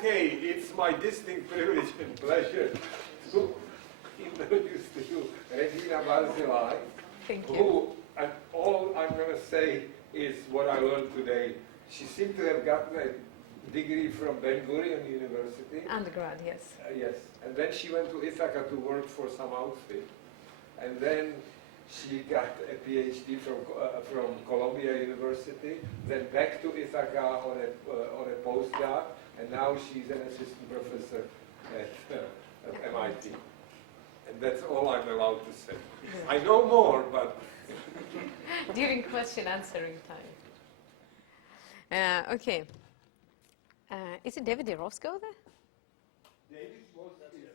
Okay, it's my distinct privilege and pleasure to introduce to you Regina Barzilay, who, and all I'm going to say is what I learned today. She seemed to have gotten a degree from Ben Gurion University. Undergrad, yes. Yes, and then she went to Ithaca to work for some outfit, and then she got a PhD from Columbia University, then back to Ithaca on a postdoc, and now she's an assistant professor at MIT. And that's all I'm allowed to say. I know more, but... During question answering time. Okay. Is it David DeRosco there? David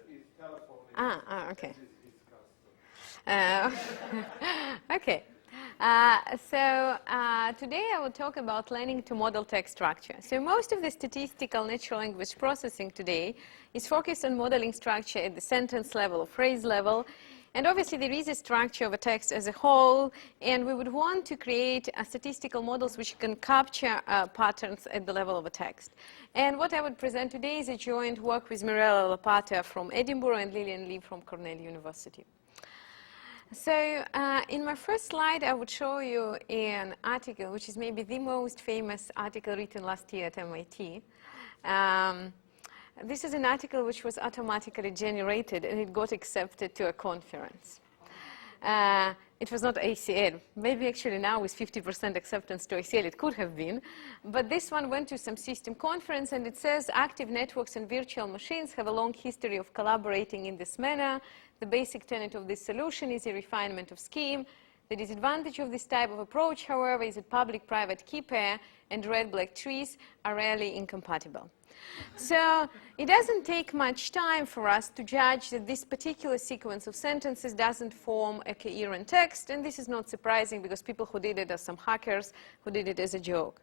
is telephoning. Okay. Okay. Today I will talk about learning to model text structure. So most of the statistical natural language processing today is focused on modeling structure at the sentence level or phrase level. And obviously there is a structure of a text as a whole, and we would want to create statistical models which can capture patterns at the level of a text. And what I would present today is a joint work with Mirella Lopata from Edinburgh and Lillian Lee from Cornell University. So in my first slide, I would show you an article, which is maybe the most famous article written last year at MIT. This is an article which was automatically generated, and it got accepted to a conference. It was not ACL. Maybe actually now with 50% acceptance to ACL, it could have been. But this one went to some system conference, and it says active networks and virtual machines have a long history of collaborating in this manner. The basic tenet of this solution is a refinement of scheme. The disadvantage of this type of approach, however, is that public-private key pair and red-black trees are rarely incompatible. So it doesn't take much time for us to judge that this particular sequence of sentences doesn't form a coherent text, and this is not surprising because people who did it are some hackers who did it as a joke.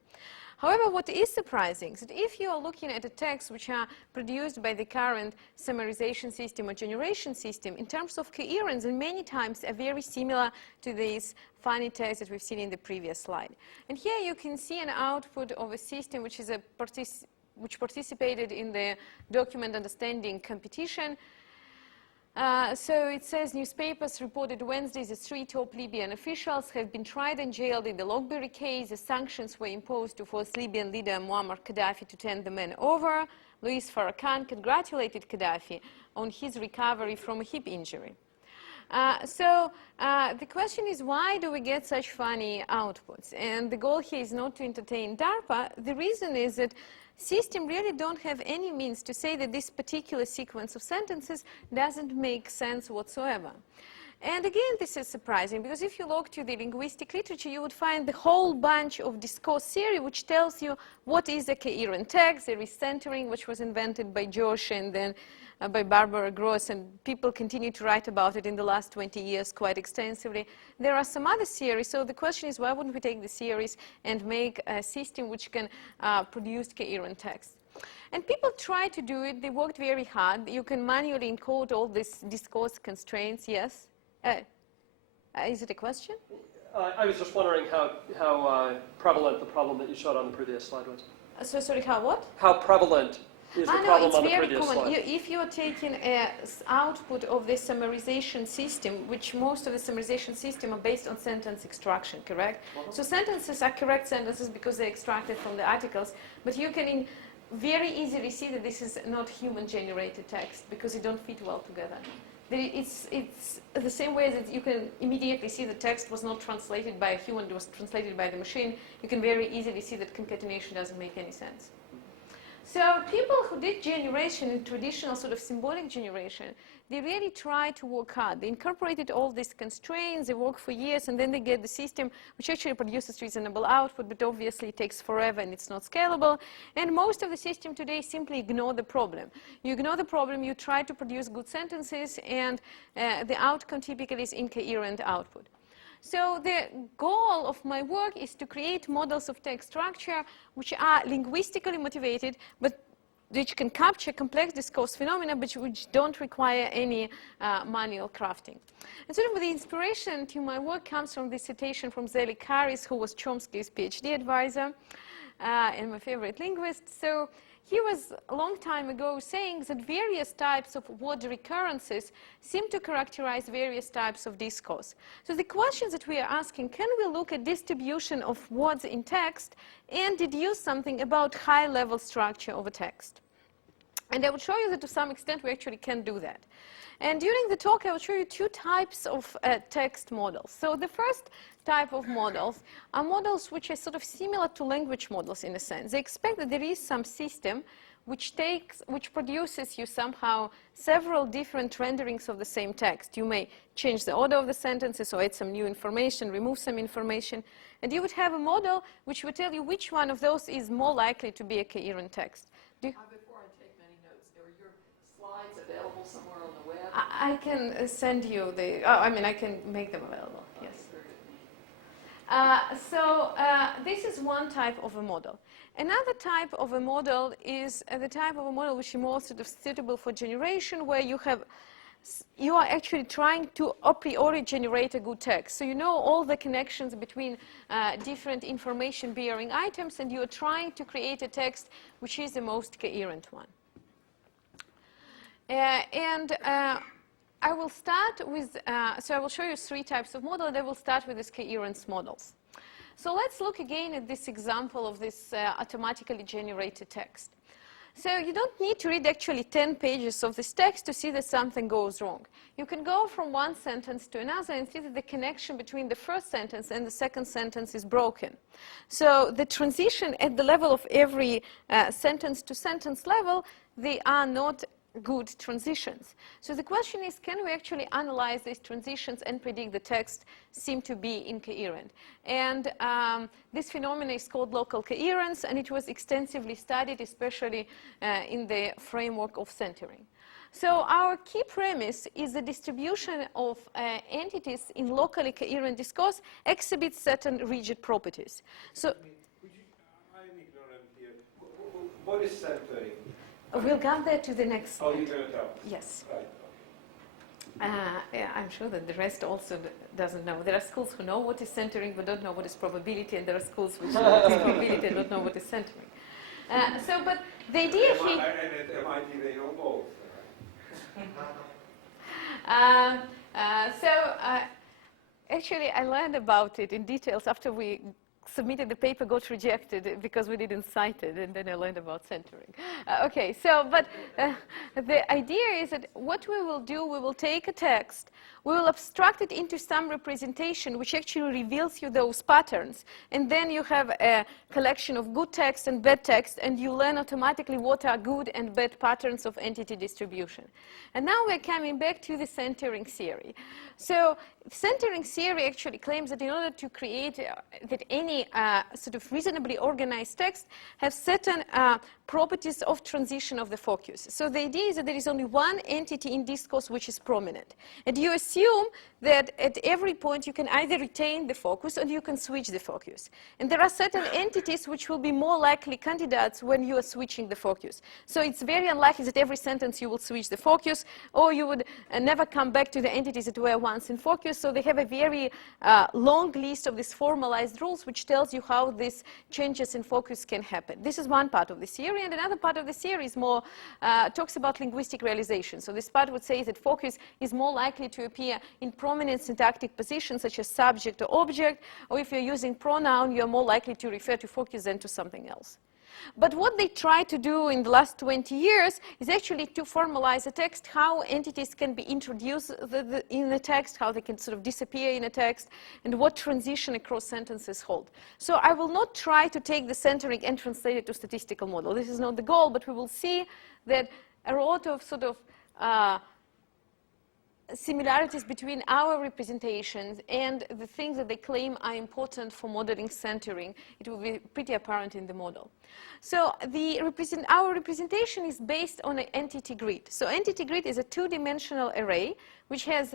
However, what is surprising is that if you are looking at a text which are produced by the current summarization system or generation system, in terms of coherence, and many times are very similar to these funny texts that we've seen in the previous slide. And here you can see an output of a system which is which participated in the document understanding competition. So it says newspapers reported Wednesday the 3 top Libyan officials have been tried and jailed in the Lockberry case. The sanctions were imposed to force Libyan leader Muammar Gaddafi to turn the men over. Luis Farrakhan congratulated Gaddafi on his recovery from a hip injury. The question is, why do we get such funny outputs? And the goal here is not to entertain DARPA. The reason is that systems really don't have any means to say that this particular sequence of sentences doesn't make sense whatsoever. And again, this is surprising, because if you look to the linguistic literature, you would find the whole bunch of discourse theory which tells you what is a coherent text. There is centering, which was invented by Josh and then by Barbara Gross, and people continue to write about it in the last 20 years quite extensively. There are some other theories, so the question is, why wouldn't we take the theories and make a system which can produce coherent text? And people try to do it. They worked very hard. You can manually encode all these discourse constraints, yes? Is it a question? I was just wondering how prevalent the problem that you showed on the previous slide was. So sorry, how what? How prevalent is the problem on the previous common. slide? If you're taking an output of the summarization system, which most of the summarization system are based on sentence extraction, correct? So sentences are correct sentences because they're extracted from the articles, but you can very easily see that this is not human-generated text because they don't fit well together. It's the same way that you can immediately see the text was not translated by a human, it was translated by the machine. You can very easily see that concatenation doesn't make any sense. So people who did generation in traditional sort of symbolic generation, they really try to work hard. They incorporated all these constraints, they work for years, and then they get the system which actually produces reasonable output, but obviously it takes forever and it's not scalable. And most of the system today simply ignore the problem. You ignore the problem, you try to produce good sentences, and the outcome typically is incoherent output. So the goal of my work is to create models of text structure which are linguistically motivated, but which can capture complex discourse phenomena, but which don't require any manual crafting. And sort of the inspiration to my work comes from this citation from Zelig Harris, who was Chomsky's PhD advisor and my favorite linguist. So he was a long time ago saying that various types of word recurrences seem to characterize various types of discourse. So the questions that we are asking, can we look at distribution of words in text and deduce something about high-level structure of a text? And I will show you that to some extent we actually can do that. And during the talk, I will show you two types of text models. So the first type of models are models which are sort of similar to language models in a sense. They expect that there is some system which produces you somehow several different renderings of the same text. You may change the order of the sentences or add some new information, remove some information, and you would have a model which would tell you which one of those is more likely to be a coherent text. Before I take many notes, are your slides available somewhere on the web? I can send you the, I can make them available, yes. This is one type of a model. Another type of a model is the type of a model which is more sort of suitable for generation, where you are actually trying to a priori generate a good text. So you know all the connections between different information-bearing items, and you are trying to create a text which is the most coherent one. I will start with, so I will show you three types of model, and I will start with these coherence models. So let's look again at this example of this automatically generated text. So you don't need to read actually 10 pages of this text to see that something goes wrong. You can go from one sentence to another and see that the connection between the first sentence and the second sentence is broken. So the transition at the level of every sentence to sentence level, they are not good transitions. So the question is, can we actually analyze these transitions and predict the text seem to be incoherent? And this phenomenon is called local coherence, and it was extensively studied, especially in the framework of centering. So our key premise is the distribution of entities in locally coherent discourse exhibits certain rigid properties. So I'm ignorant here. What is centering? We'll come there to the next slide. Oh, you're going to tell us? Yes. Right. Yeah, I'm sure that the rest also doesn't know. There are schools who know what is centering but don't know what is probability, and there are schools which know what is probability and don't know what is centering. But the idea here... And at MIT they know both. Actually, I learned about it in details after we submitted the paper, got rejected because we didn't cite it, and then I learned about centering. The idea is that what we will do, we will take a text, we will abstract it into some representation which actually reveals you those patterns, and then you have a collection of good text and bad text, and you learn automatically what are good and bad patterns of entity distribution. And now we're coming back to the centering theory. So centering theory actually claims that in order to create that any sort of reasonably organized text have certain properties of transition of the focus. So the idea is that there is only one entity in discourse which is prominent. And you assume that at every point you can either retain the focus or you can switch the focus. And there are certain entities which will be more likely candidates when you are switching the focus. So it's very unlikely that every sentence you will switch the focus, or you would never come back to the entities that were once in focus. So they have a very long list of these formalized rules which tells you how these changes in focus can happen. This is one part of the theory, and another part of the theory is more talks about linguistic realization. So this part would say that focus is more likely to appear in prominent syntactic positions such as subject or object, or if you're using pronoun, you're more likely to refer to focus than to something else. But what they try to do in the last 20 years is actually to formalize a text, how entities can be introduced in the text, how they can sort of disappear in a text, and what transition across sentences hold. So I will not try to take the centering and translate it to statistical model. This is not the goal, but we will see that a lot of sort of similarities between our representations and the things that they claim are important for modeling centering, it will be pretty apparent in the model. So our representation is based on an entity grid. So entity grid is a two-dimensional array which has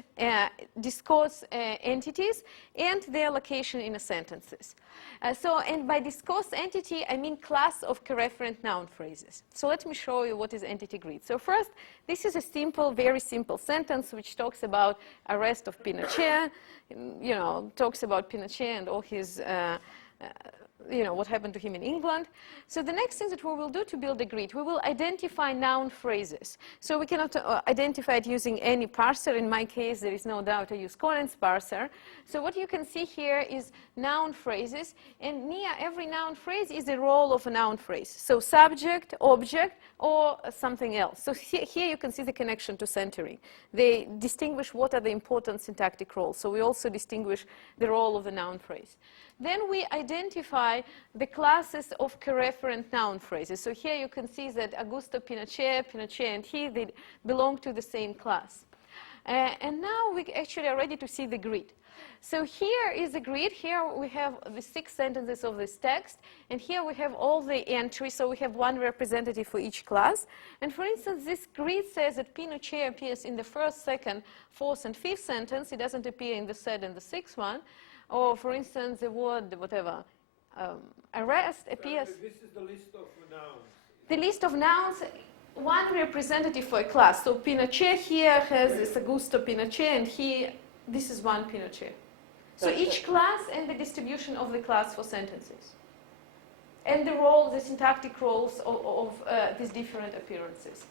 discourse entities and their location in the sentences. And by discourse entity, I mean class of coreferent noun phrases. So let me show you what is entity grid. So first, this is a simple, very simple sentence which talks about arrest of Pinochet, talks about Pinochet and all his what happened to him in England. So the next thing that we will do to build a grid, we will identify noun phrases. So we cannot identify it using any parser. In my case, there is no doubt I use Collins parser. So what you can see here is noun phrases, and near every noun phrase is the role of a noun phrase. So subject, object, or something else. So here you can see the connection to centering. They distinguish what are the important syntactic roles. So we also distinguish the role of the noun phrase. Then we identify the classes of coreferent noun phrases. So here you can see that Augusto Pinochet, and he, they belong to the same class. And now we actually are ready to see the grid. So here is the grid. Here we have the 6 sentences of this text. And here we have all the entries. So we have one representative for each class. And for instance, this grid says that Pinochet appears in the 1st, 2nd, 4th, and 5th sentence. It doesn't appear in the 3rd and the 6th one. Or, for instance, the word, whatever, arrest appears. This is the list of nouns. The list of nouns, one representative for a class. So Pinochet here has this Augusto Pinochet, and this is one Pinochet. So each class and the distribution of the class for sentences. And the role, the syntactic roles of these different appearances.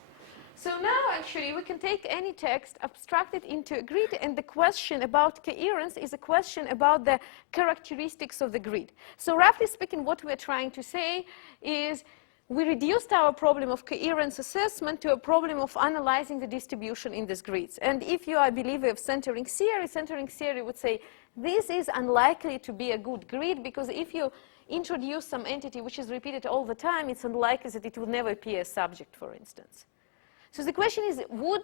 So now, actually, we can take any text, abstract it into a grid, and the question about coherence is a question about the characteristics of the grid. So roughly speaking, what we're trying to say is we reduced our problem of coherence assessment to a problem of analyzing the distribution in these grids. And if you are a believer of centering theory would say this is unlikely to be a good grid, because if you introduce some entity which is repeated all the time, it's unlikely that it will never appear as subject, for instance. So the question is, would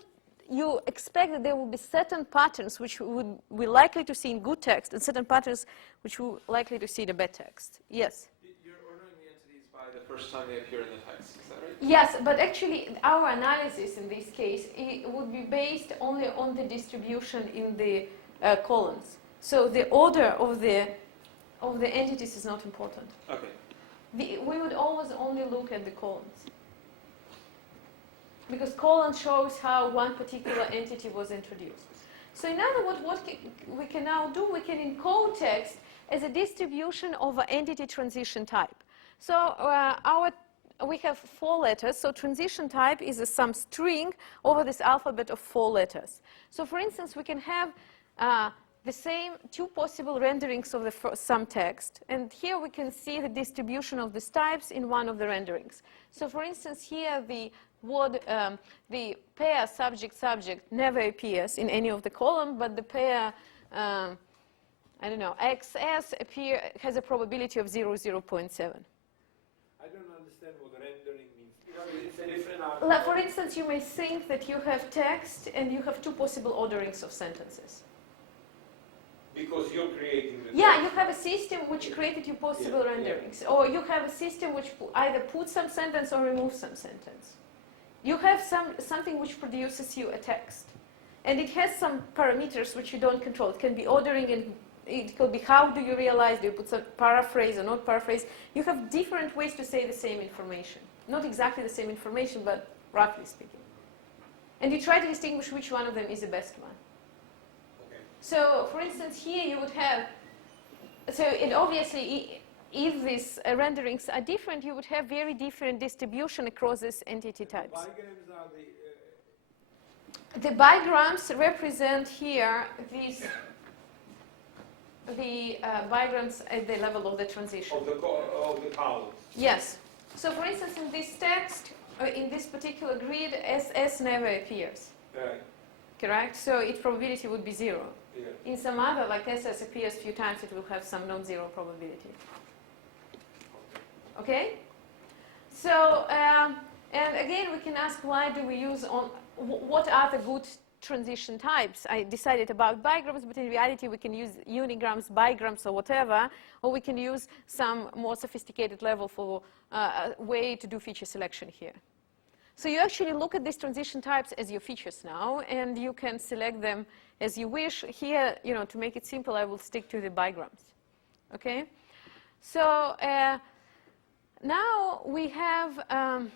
you expect that there will be certain patterns which we're likely to see in good text and certain patterns which we're likely to see in a bad text? Yes? You're ordering the entities by the first time they appear in the text, is that right? Yes, but actually our analysis in this case would be based only on the distribution in the columns. So the order of the entities is not important. Okay. We would always only look at the columns. Because colon shows how one particular entity was introduced. So in other words, what we can now do, we can encode text as a distribution of an entity transition type. So we have 4 letters, so transition type is some string over this alphabet of 4 letters. So for instance, we can have the same 2 possible renderings of some text, and here we can see the distribution of these types in one of the renderings. So for instance, here the pair subject never appears in any of the column, but the pair, I don't know, XS has a probability of 0.7. I don't understand what rendering means. It's a different Like, for instance, you may think that you have text and you have 2 possible orderings of sentences. Because you're creating the Yeah, text. you have a system which created you possible Yeah, renderings. Or you have a system which either puts some sentence or removes some sentence. You have something which produces you a text. And it has some parameters which you don't control. It can be ordering, and it could be how do you realize, do you put some paraphrase or not paraphrase. You have different ways to say the same information. Not exactly the same information, but roughly speaking. And you try to distinguish which one of them is the best one. Okay. So, for instance, here you would have, and obviously, if these renderings are different, you would have very different distribution across these entity types. Bigrams are The bigrams represent here the bigrams at the level of the transition. of the columns. Yes. So, for instance, in this text, in this particular grid, SS never appears. Right. Correct? So its probability would be 0. Yeah. In some other, like SS appears a few times, it will have some non-zero probability. Okay? So, and again, we can ask why do we use what are the good transition types? I decided about bigrams, but in reality, we can use unigrams, bigrams, or whatever, or we can use some more sophisticated level for a way to do feature selection here. So you actually look at these transition types as your features now, and you can select them as you wish. Here, to make it simple, I will stick to the bigrams. Okay? So now we have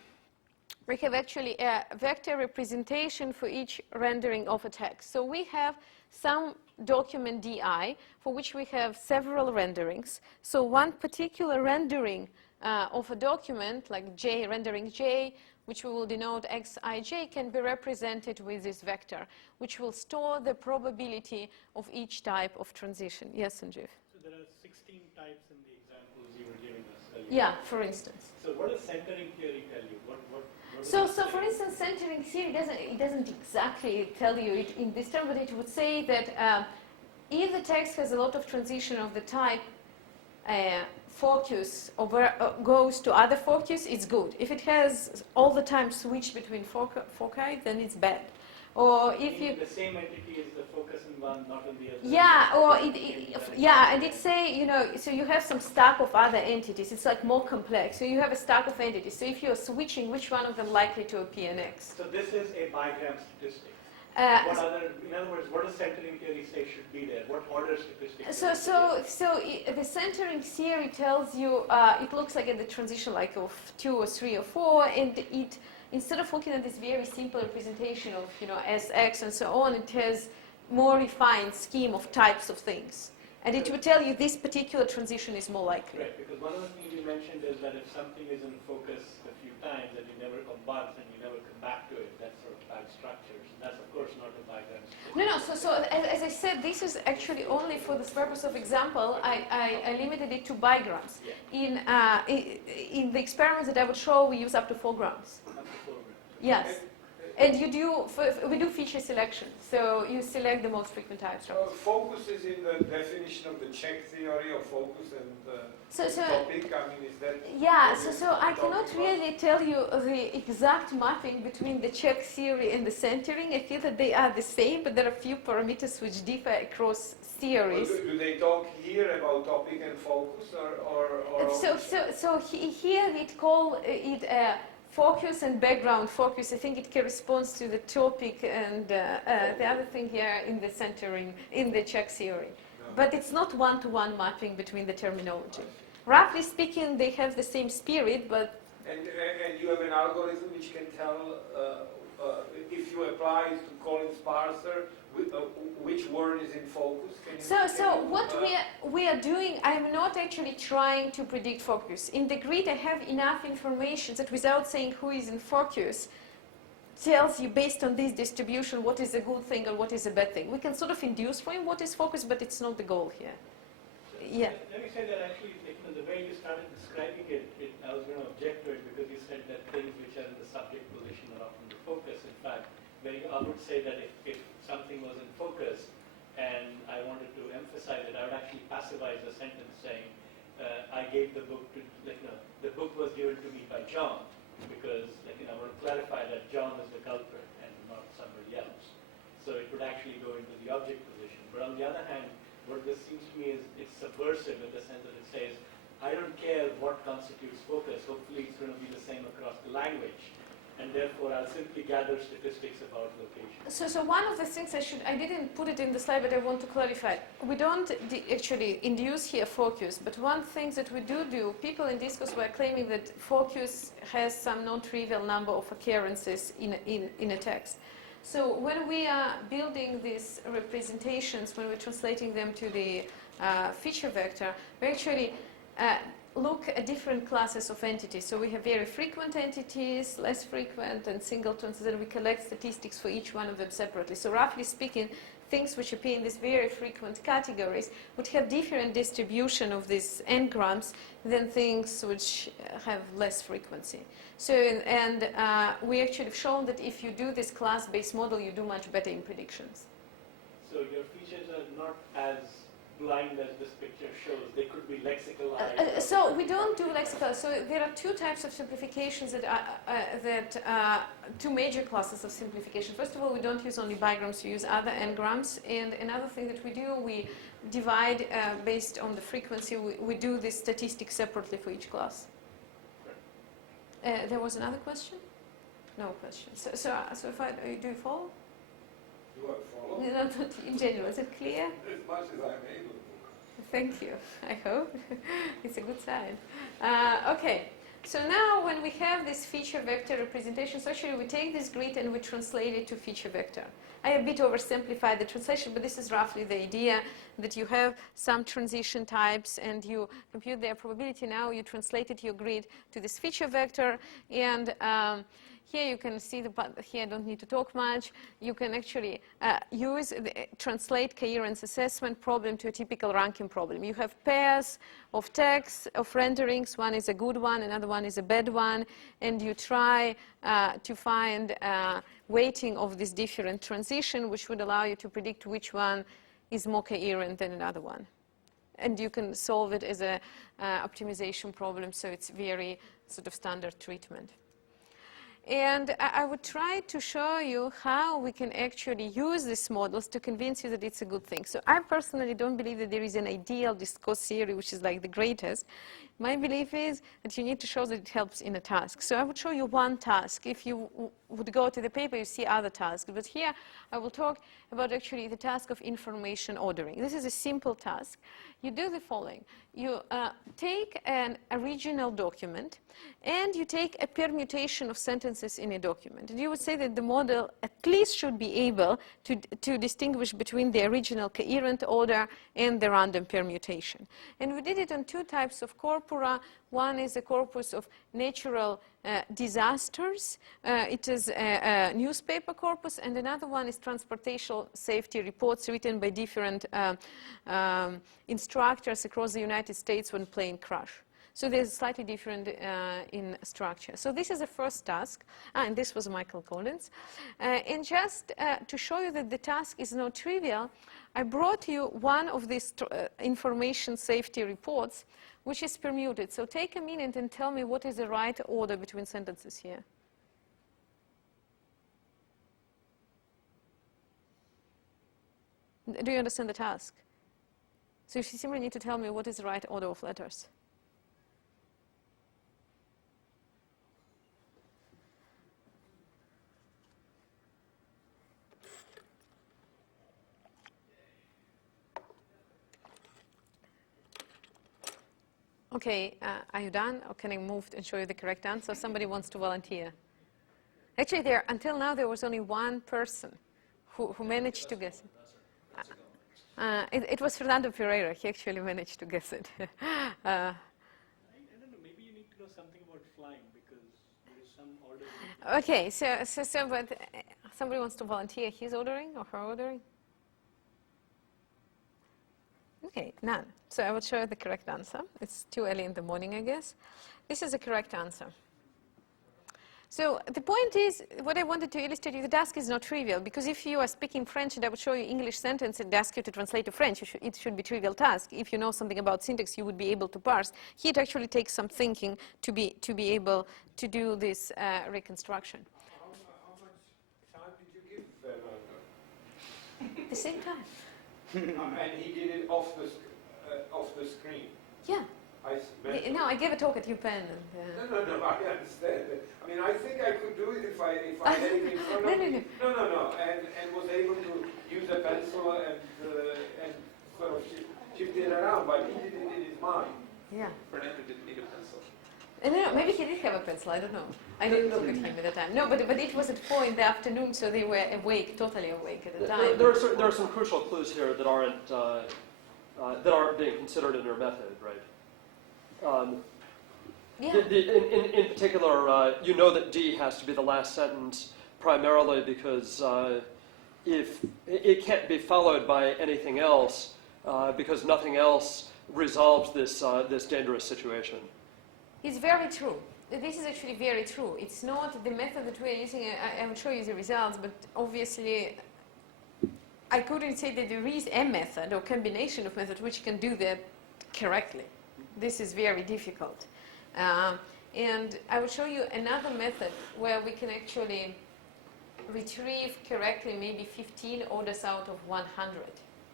we have actually a vector representation for each rendering of a text. So we have some document DI for which we have several renderings. So one particular rendering of a document, like J, rendering J, which we will denote Xij, can be represented with this vector, which will store the probability of each type of transition. Yes, Sanjeev? So there are 16 types in the examples you were giving us earlier. Yeah, for instance. So what does centering theory tell you? What So for instance, centering theory doesn't exactly tell you it in this term, but it would say that if the text has a lot of transition of the type focus over goes to other focus, it's good. If it has all the time switch between foci, then it's bad. Or if you the same entity is the focus in one, not in the other. yeah, or yeah, and it say, you know, so you have some stack of other entities. It's like more complex. So you have a stack of entities. So if you're switching, which one of them likely to appear next? So this is a bigram statistic. In other words, what does centering theory say should be there? What order statistics? The centering theory tells you it looks like at the transition like of 2 or 3 or 4, and it instead of looking at this very simple representation of, you know, SX and so on, it has more refined scheme of types of things. And it will tell you this particular transition is more likely. Right, because one of the things you mentioned is that if something is in focus a few times and you never come back and you never come back to it, that's sort of bad structures. And that's, of course, not a bigram. No, so as I said, this is actually only for the purpose of example. I limited it to bigrams. Yeah. In the experiments that I would show, we use up to 4 grams. Up to 4 grams. Yes. And we do feature selection, so you select the most frequent types. Focus is in the definition of the check theory of focus and topic. I mean, is that? Yeah. So I cannot really tell you the exact mapping between the check theory and the centering. I feel that they are the same, but there are a few parameters which differ across theories. Well, do they talk here about topic and focus, or? Here it call it. Focus and background focus, I think it corresponds to the topic and the other thing here in the centering, in the check theory. No. But it's not one-to-one mapping between the terminology. Roughly speaking, they have the same spirit, but... And you have an algorithm which can tell, if you apply it to Collins parser, which word is in focus? What we are doing, I'm not actually trying to predict focus. In the grid, I have enough information that without saying who is in focus, tells you based on this distribution what is a good thing or what is a bad thing. We can sort of induce for him what is focus, but it's not the goal here. Yeah. Let me say that actually, the way you started describing it, I was going to object to it because you said that things which are in the subject position are often the focus. In fact, I would say that if something was in focus and I wanted to emphasize it, I would actually passivize the sentence saying, I gave the book to, the book was given to me by John, because I want to clarify that John is the culprit and not somebody else. So it would actually go into the object position. But on the other hand, what this seems to me is it's subversive in the sense that it says, I don't care what constitutes focus, hopefully it's going to be the same across the language. And therefore, I'll simply gather statistics about location. So one of the things I didn't put it in the slide, but I want to clarify. We don't actually induce here focus, but one thing that we do, people in discourse were claiming that focus has some non-trivial number of occurrences in a text. So when we are building these representations, when we're translating them to the feature vector, we actually look at different classes of entities. So we have very frequent entities, less frequent, and singletons, and then we collect statistics for each one of them separately. So roughly speaking, things which appear in these very frequent categories would have different distribution of these n-grams than things which have less frequency. So, and we actually have shown that if you do this class-based model, you do much better in predictions. So your features are not as blind as this picture shows. They could be lexicalized. So we don't do lexical. So there are 2 types of simplifications two major classes of simplification. First of all, we don't use only bigrams, we use other n-grams. And another thing that we do, we divide based on the frequency. We do this statistic separately for each class. There was another question? No question. So if do you follow? Do I follow? No, not in general. Is it clear? As much as I'm able to. Thank you. I hope. It's a good sign. Okay. So now when we have this feature vector representation, so actually we take this grid and we translate it to feature vector. I a bit oversimplified the translation, but this is roughly the idea, that you have some transition types and you compute their probability. Now you translated your grid to this feature vector, and here you can see here I don't need to talk much. You can actually translate coherence assessment problem to a typical ranking problem. You have pairs of texts, of renderings. One is a good one, another one is a bad one, and you try to find weighting of this different transition, which would allow you to predict which one is more coherent than another one. And you can solve it as a optimization problem, so it's very sort of standard treatment. And I would try to show you how we can actually use these models to convince you that it's a good thing. So I personally don't believe that there is an ideal discourse theory which is like the greatest. My belief is that you need to show that it helps in a task. So I would show you one task. If you would go to the paper, you see other tasks. But here I will talk about actually the task of information ordering. This is a simple task. You do the following. You take an original document and you take a permutation of sentences in a document. And you would say that the model at least should be able to distinguish between the original coherent order and the random permutation. And we did it on two types of corpora. One is a corpus of natural disasters. It is a newspaper corpus, and another one is transportation safety reports written by different instructors across the United States when plane crash. So there's slightly different in structure. So this is the first task, and this was Michael Collins. And just to show you that the task is not trivial, I brought you one of these information safety reports, which is permuted. So take a minute and tell me what is the right order between sentences here. Do you understand the task? So you simply need to tell me what is the right order of letters. Okay, are you done? Or can I move and show you the correct answer? Somebody wants to volunteer. Actually, until now, there was only one person who managed to guess it. It was Fernando Pereira. He actually managed to guess it. I don't know, maybe you need to know something about flying, because there is some order. Okay, but somebody wants to volunteer. He's ordering or her ordering? Okay, none. So I will show you the correct answer. It's too early in the morning, I guess. This is the correct answer. So the point is, what I wanted to illustrate is the task is not trivial, because if you are speaking French and I would show you English sentence and ask you to translate to French, it should be a trivial task. If you know something about syntax, you would be able to parse. Here it actually takes some thinking to be able to do this reconstruction. How much time did you give Fernando? The same time. And he did it off the screen. Yeah. No, I gave a talk at UPenn. No, I understand. I mean, I think I could do it if I had it in front of me. No, and was able to use a pencil and sort of shift it around, but he did it in his mind. Yeah. Fernando didn't need a pencil. No, maybe he did have a pencil, I don't know. I didn't look at him at the time. No, but it was at 4 in the afternoon, so they were awake, totally awake at the time. There are some crucial clues here that aren't being considered in your method, right? Yeah. In particular, you know that D has to be the last sentence primarily because if it can't be followed by anything else because nothing else resolves this dangerous situation. It's very true. This is actually very true. It's not the method that we're using. I will show you the results, but obviously I couldn't say that there is a method or combination of methods which can do that correctly. This is very difficult. And I will show you another method where we can actually retrieve correctly maybe 15 orders out of 100.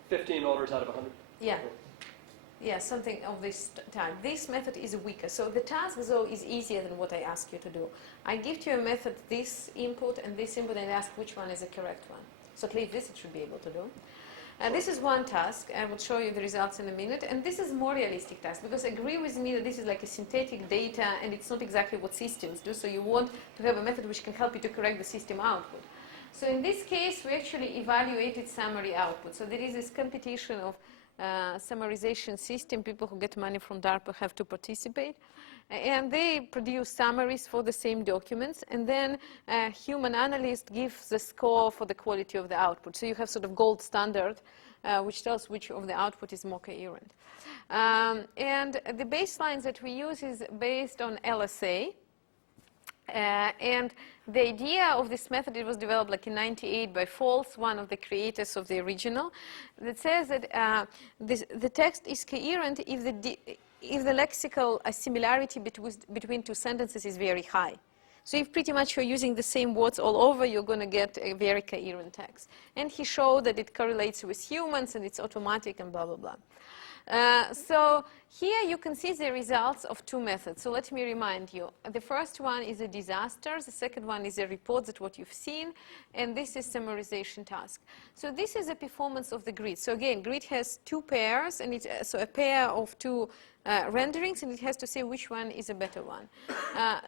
15 orders out of 100? Yeah. Yeah, something of this type. This method is weaker. So the task, though, is easier than what I ask you to do. I give you a method, this input, and I ask which one is the correct one. So at least this it should be able to do. This is one task. I will show you the results in a minute. And this is more realistic task, because agree with me that this is like a synthetic data and it's not exactly what systems do. So you want to have a method which can help you to correct the system output. So in this case, we actually evaluated summary output. So there is this competition of summarization system. People who get money from DARPA have to participate. And they produce summaries for the same documents. And then a human analyst gives the score for the quality of the output. So you have sort of gold standard, which tells which of the output is more coherent. And the baselines that we use is based on LSA. And the idea of this method, it was developed like in '98 by False, one of the creators of the original, that says that the text is coherent if the lexical similarity between two sentences is very high. So if pretty much you're using the same words all over, you're going to get a very coherent text. And he showed that it correlates with humans and it's automatic and blah, blah, blah. So here you can see the results of two methods. So let me remind you. The first one is a disaster. The second one is a report that what you've seen. And this is summarization task. So this is a performance of the grid. So again, grid has two pairs, and it's so a pair of two renderings, and it has to say which one is a better one.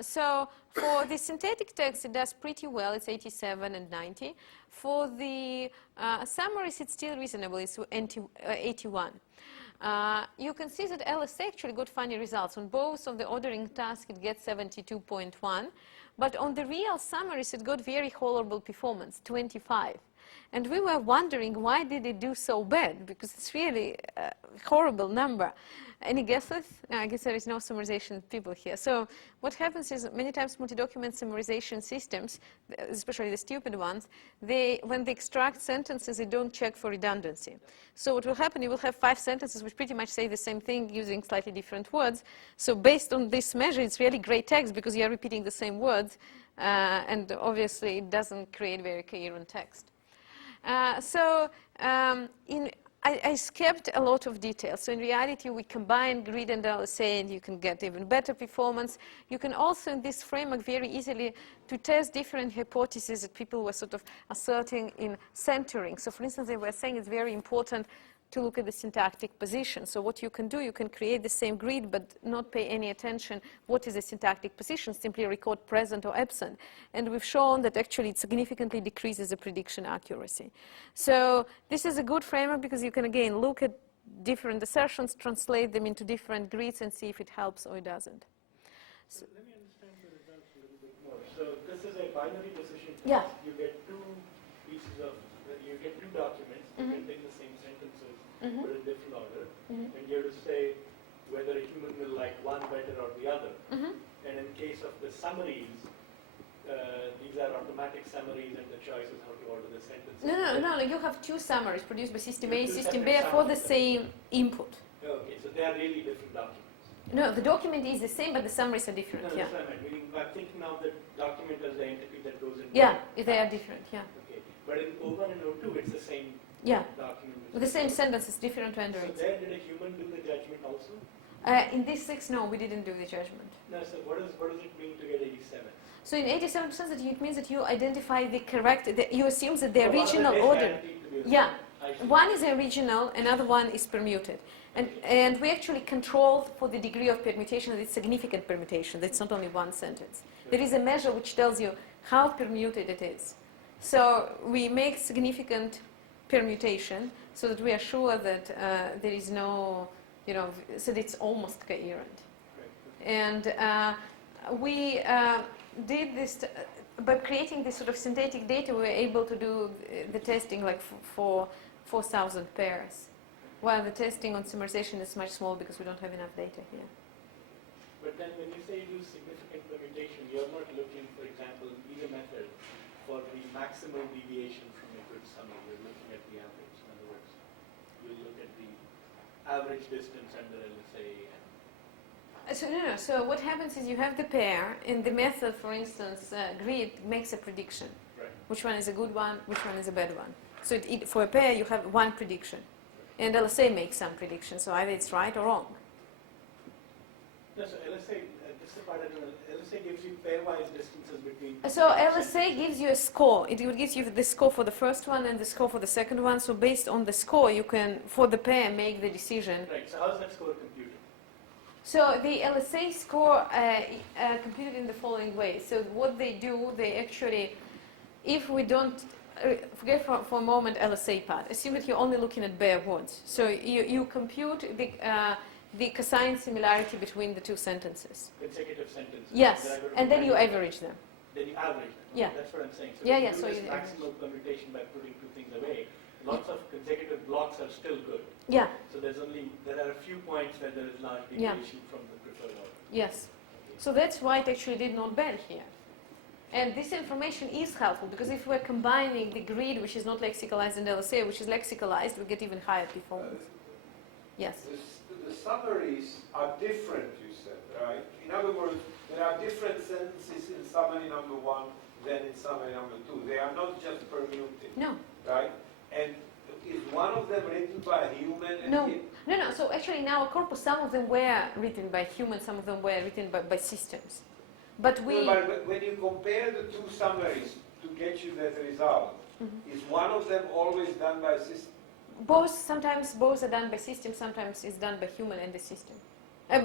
So for the synthetic text, it does pretty well. It's 87 and 90. For the summaries, it's still reasonable. It's 81. You can see that LSA actually got funny results. On both of the ordering tasks, it gets 72.1. But on the real summaries, it got very horrible performance, 25. And we were wondering, why did it do so bad? Because it's really a horrible number. Any guesses? I guess there is no summarization people here. So what happens is many times multi-document summarization systems, especially the stupid ones, when they extract sentences, they don't check for redundancy. So what will happen, you will have 5 sentences which pretty much say the same thing using slightly different words. So based on this measure, it's really great text because you are repeating the same words. And obviously, it doesn't create very coherent text. I skipped a lot of details. So in reality, we combine grid and LSA, and you can get even better performance. You can also, in this framework, very easily to test different hypotheses that people were sort of asserting in centering. So for instance, they were saying it's very important to look at the syntactic position. So what you can do, you can create the same grid, but not pay any attention what is the syntactic position, simply record present or absent. And we've shown that actually it significantly decreases the prediction accuracy. So this is a good framework because you can, again, look at different assertions, translate them into different grids, and see if it helps or it doesn't. So let me understand the results a little bit more. So this is a binary decision. Yeah. You get two pieces of, you get two documents, you contain the same sentences, but in different order. And you have to say whether a human will like one better or the other. And in case of the summaries, these are automatic summaries, and the choice is how to order the sentences. No. You have two summaries produced by system A, Two system separate B for the summaries. same input. Okay, so they are really different documents. No, the document is the same, but the summaries are different. No, Yeah. that's what I meant. Meaning, I'm thinking now the document as the entity that goes in. Yeah, they are different. Yeah. Okay, but in O1 and O2, it's the same Yeah. document. With the same sentences, different renderings. So there, did a human do the judgment also? In this 6, no, we didn't do the judgment. No, so what does it mean to get 87? So in 87%, it means that you identify the correct, you assume that the So one of original is order. guaranteed to be Yeah, I see. one is original, another one is permuted. And we actually control for the degree of permutation, that it's significant permutation, that's not only one sentence. There is a measure which tells you how permuted it is. So we make significant permutation so that we are sure that there is no, so that it's almost coherent. Right. And we did this, by creating this sort of synthetic data, we were able to do the testing like for 4,000 pairs, while the testing on summarization is much small because we don't have enough data here. But then when you say you do significant permutation, you're not looking, for example, in either method for the maximal deviation from a good summary. You're looking at the average. In other words, you look at the average distance under LSA. And So what happens is you have the pair, and the method, for instance, grid makes a prediction. right. Which one is a good one, which one is a bad one. So for a pair, you have one prediction. And LSA makes some prediction, so either it's right or wrong. No, so LSA, Just the part I don't know. LSA gives you pairwise distances between. So LSA gives you a score. It gives you the score for the first one and the score for the second one. So based on the score, you can, for the pair, make the decision. Right. So how's that score computed? So the LSA score computed in the following way. So what they do, they actually, if we don't, forget for a moment LSA part. Assume that you're only looking at bare words. So you compute the cosine similarity between the two sentences. Consecutive sentences. Yes, and then you average them. Then you average them. Yeah. That's what I'm saying. So Yeah, if yeah, you do so this you maximal permutation by putting two things away, lots of consecutive blocks are still good. Yeah, So there are a few points where there is large Yeah. deviation from the preferred order. yes. So that's why it actually did not bend here. And this information is helpful because if we're combining the grid, which is not lexicalized, and LSA, which is lexicalized, we get even higher performance. Yes. The summaries are different, you said, right? In other words, there are different sentences in summary number 1 than in summary number 2. They are not just permuted, No. right? And is one of them written by a human? And No. No. So actually in our corpus, some of them were written by humans, some of them were written by systems. But we... But when you compare the two summaries to get you that result, is one of them always done by a system? Sometimes both are done by system, sometimes it's done by human and the system. By And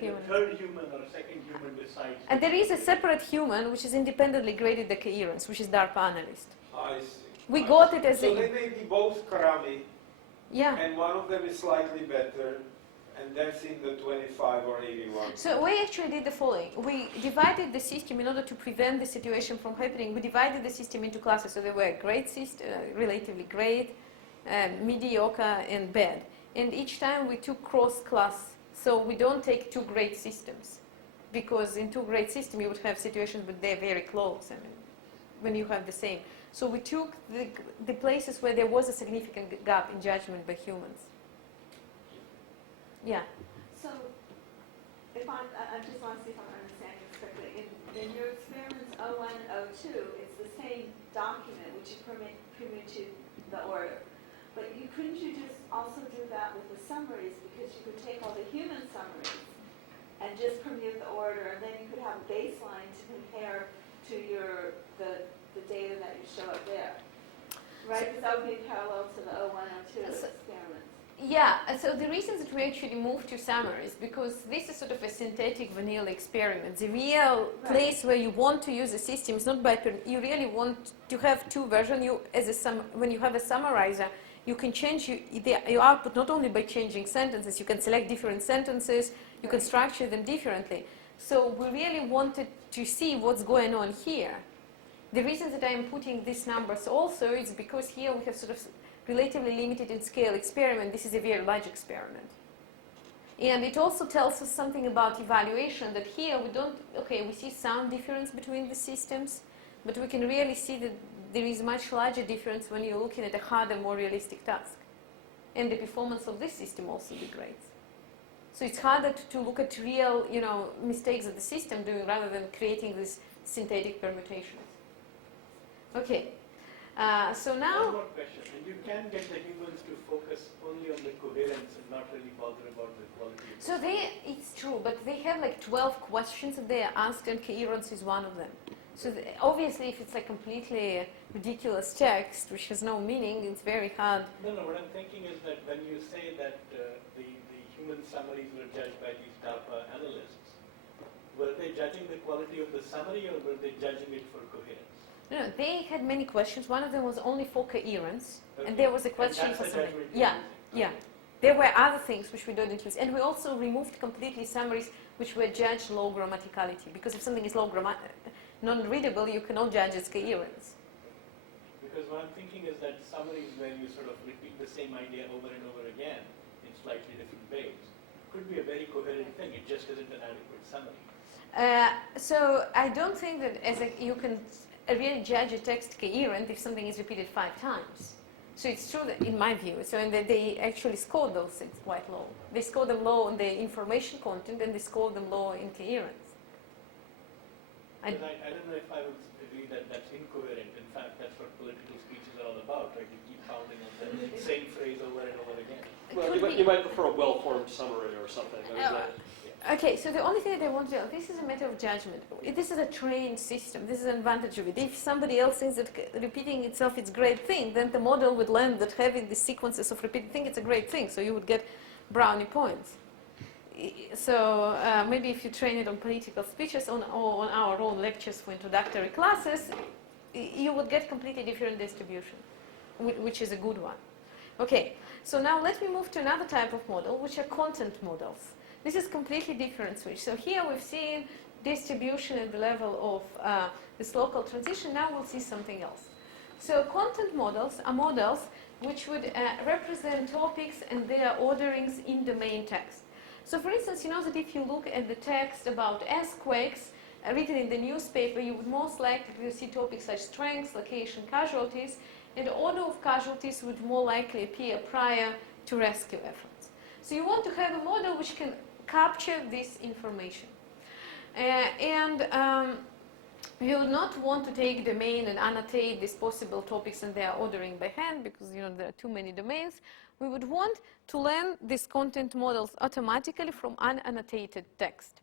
human. a third human or a second human decides. And there is a separate human which is independently graded the coherence, which is DARPA analyst. I see. We got it as So a... they may be both karami, Yeah. and one of them is slightly better, and that's in the 25 or 81. So we actually did the following. We divided the system in order to prevent the situation from happening. We divided the system into classes. So there were great system, relatively great, mediocre, and bad. And each time we took cross-class. So we don't take two great systems. Because in two great systems you would have situations but they're very close. I mean, when you have the same. So we took the places where there was a significant gap in judgment by humans. Yeah. So, if I just want to see if I'm understanding this correctly. In your experiments 01 and 02, it's the same document which you permute to the order. But couldn't you just also do that with the summaries, because you could take all the human summaries and just permute the order, and then you could have a baseline to compare to the data that you show up there. Right? Because that would be parallel to the 01, 02 experiments. Yeah, so the reason that we actually moved to summaries, because this is sort of a synthetic vanilla experiment. The real place where you want to use a system is not by, you really want to have two versions. When you have a summarizer, you can change your output not only by changing sentences, you can select different sentences, you can structure them differently. So we really wanted to see what's going on here. The reason that I am putting these numbers also is because here we have sort of relatively limited in scale experiment. This is a very large experiment. And it also tells us something about evaluation, that here we see some difference between the systems, but we can really see that there is much larger difference when you're looking at a harder, more realistic task. And the performance of this system also degrades. So it's harder to look at real, mistakes that the system doing rather than creating these synthetic permutations. Okay. So now... One more question. And you can get the humans to focus only on the coherence and not really bother about the quality of the So it's true, but they have like 12 questions that they are asked, and coherence is one of them. So obviously, if it's like completely ridiculous text, which has no meaning, it's very hard. No, what I'm thinking is that when you say that the human summaries were judged by these DARPA analysts, were they judging the quality of the summary, or were they judging it for coherence? No, they had many questions. One of them was only for coherence, Okay. and there was a question And for that's the something. judgment Yeah, you're yeah. using. There were other things which we didn't use, and we also removed completely summaries which were judged low grammaticality, because if something is non-readable, you cannot judge its coherence. Because what I'm thinking is that summaries where you sort of repeat the same idea over and over again in slightly different ways could be a very coherent thing. It just isn't an adequate summary. So I don't think that you can really judge a text coherent if something is repeated 5 times. So it's true that, in my view, they actually scored those things quite low. They scored them low on the information content, and they scored them low in coherence. I don't know if I would agree that that's incoherent. In fact, that's what political speeches are all about, right? You keep pounding on the same phrase over and over again. Well, you might prefer a well-formed summary or something. Okay, so the only thing that I want to tell, this is a matter of judgment. This is a trained system. This is an advantage of it. If somebody else thinks that repeating itself is a great thing, then the model would learn that having the sequences of repeated things is a great thing. So you would get brownie points. So maybe if you train it on political speeches or on our own lectures for introductory classes, you would get completely different distribution, which is a good one. Okay, so now let me move to another type of model, which are content models. This is completely different switch. So here we've seen distribution at the level of this local transition. Now we'll see something else. So content models are models which would represent topics and their orderings in the main text. So for instance, you know that if you look at the text about earthquakes written in the newspaper, you would most likely see topics such as strengths, location, casualties, and the order of casualties would more likely appear prior to rescue efforts. So you want to have a model which can capture this information. You would not want to take domain and annotate these possible topics and their ordering by hand because there are too many domains. We would want to learn these content models automatically from unannotated text.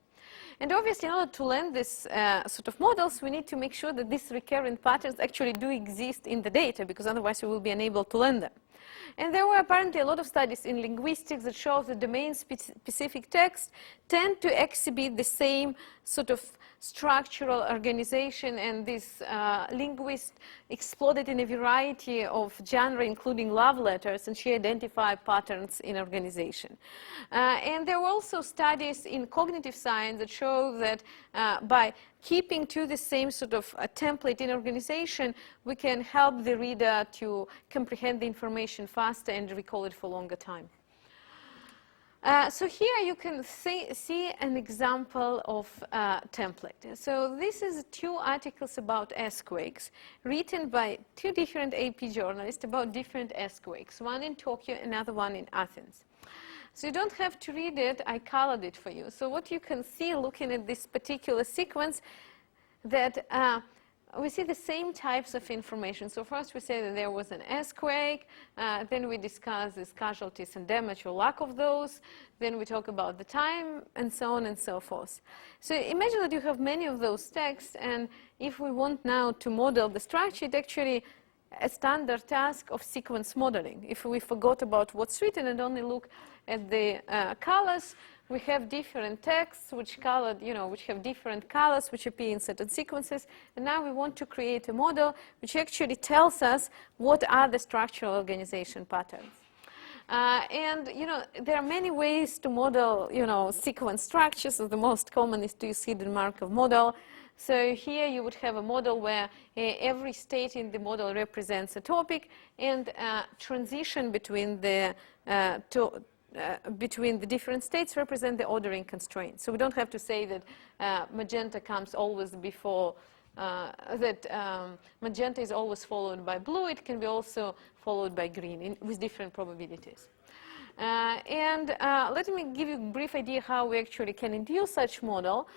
And obviously, in order to learn this sort of models, we need to make sure that these recurrent patterns actually do exist in the data, because otherwise we will be unable to learn them. And there were apparently a lot of studies in linguistics that show that domain-specific texts tend to exhibit the same sort of structural organization, and this linguist explored in a variety of genres, including love letters, and she identified patterns in organization. And there were also studies in cognitive science that show that by keeping to the same sort of template in organization, we can help the reader to comprehend the information faster and recall it for a longer time. So here you can see an example of template. So this is 2 articles about earthquakes written by 2 different AP journalists about different earthquakes, one in Tokyo, another one in Athens. So you don't have to read it, I colored it for you. So what you can see looking at this particular sequence, that we see the same types of information. So first we say that there was an earthquake, then we discuss these casualties and damage or lack of those, then we talk about the time, and so on and so forth. So imagine that you have many of those texts, and if we want now to model the structure, it's actually a standard task of sequence modeling. If we forgot about what's written and only look at the colors, we have different texts which have different colors which appear in certain sequences. And now we want to create a model which actually tells us what are the structural organization patterns. There are many ways to model, sequence structures. So the most common is to use hidden Markov model. So here you would have a model where every state in the model represents a topic, and transition between the different states represent the ordering constraints. So we don't have to say that magenta comes always before, magenta is always followed by blue. It can be also followed by green with different probabilities. Let me give you a brief idea how we actually can induce such model.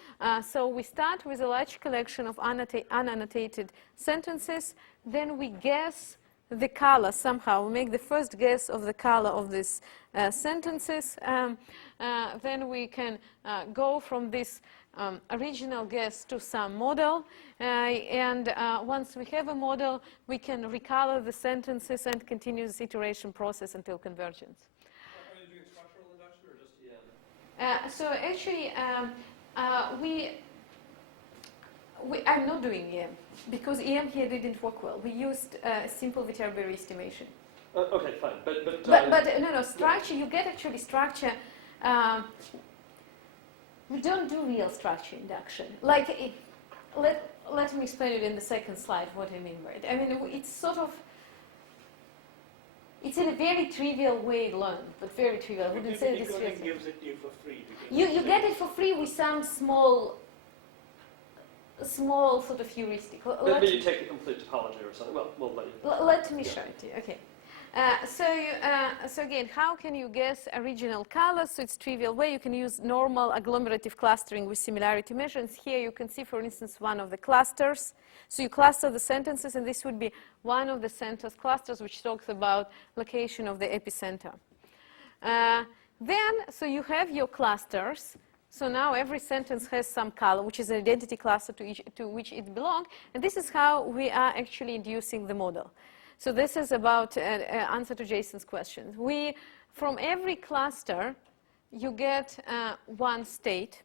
So we start with a large collection of unannotated sentences. Then we guess the color somehow. We make the first guess of the color of these sentences. Then we can go from this original guess to some model. Once we have a model, we can recolor the sentences and continue this iteration process until convergence. Are you doing structural induction or just EM? So actually, I'm not doing EM because EM here didn't work well. We used simple viterbi estimation. Okay, fine, but no, structure. You get actually structure. We don't do real structure induction. Let me explain it in the second slide what I mean by it. I mean, it's sort of. It's in a very trivial way learned, but very trivial. I wouldn't say this Because it gives it to you for free. You get it for free with some small sort of heuristic. Maybe you take the complete topology or something. Well, we'll let you. Let me show it to you. Okay. So again, how can you guess original colors? So it's trivial way. You can use normal agglomerative clustering with similarity measures. Here you can see, for instance, one of the clusters. So you cluster the sentences, and this would be one of the sentence clusters which talks about location of the epicenter. So you have your clusters. So now every sentence has some color, which is an identity cluster to which it belongs. And this is how we are actually inducing the model. So this is about answer to Jason's question. From every cluster, you get one state.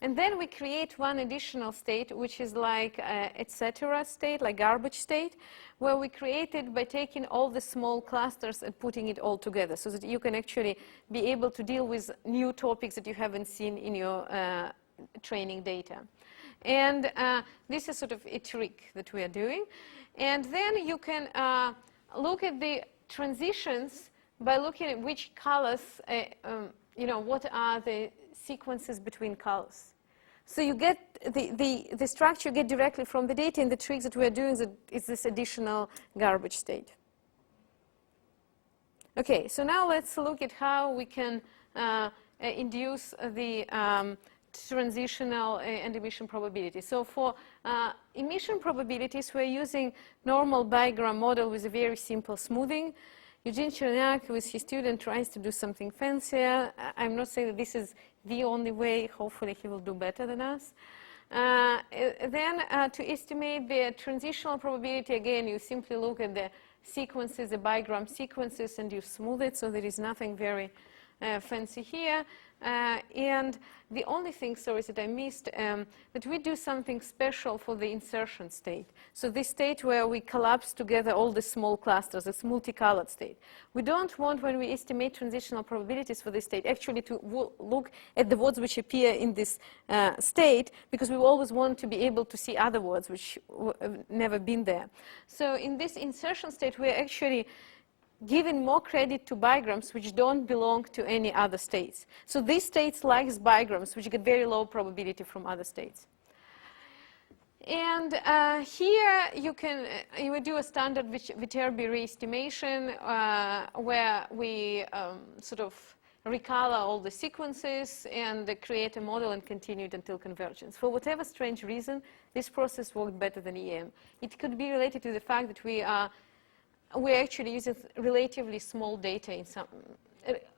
And then we create one additional state, which is like etc. state, like garbage state, where we create it by taking all the small clusters and putting it all together so that you can actually be able to deal with new topics that you haven't seen in your training data. And this is sort of a trick that we are doing. And then you can look at the transitions by looking at which colors, what are the sequences between colors. So you get the structure you get directly from the data, and the trick that we are doing is this additional garbage state. Okay, so now let's look at how we can induce the transitional and emission probability. So for emission probabilities, we're using normal bigram model with a very simple smoothing. Eugene Cherniak with his student tries to do something fancier. I'm not saying that this is the only way. Hopefully he will do better than us. Then to estimate the transitional probability, again, you simply look at the sequences, the bigram sequences, and you smooth it, so there is nothing very fancy here. And the only thing, sorry, that I missed, that we do something special for the insertion state. So this state where we collapse together all the small clusters, this multicolored state. We don't want, when we estimate transitional probabilities for this state, actually to look at the words which appear in this state, because we always want to be able to see other words which have never been there. So in this insertion state, we're actually giving more credit to bigrams which don't belong to any other states. So these states like bigrams which get very low probability from other states. And here you would do a standard Viterbi re-estimation where we sort of recolor all the sequences and create a model and continue it until convergence. For whatever strange reason, this process worked better than EM. It could be related to the fact that we're actually using relatively small data in some.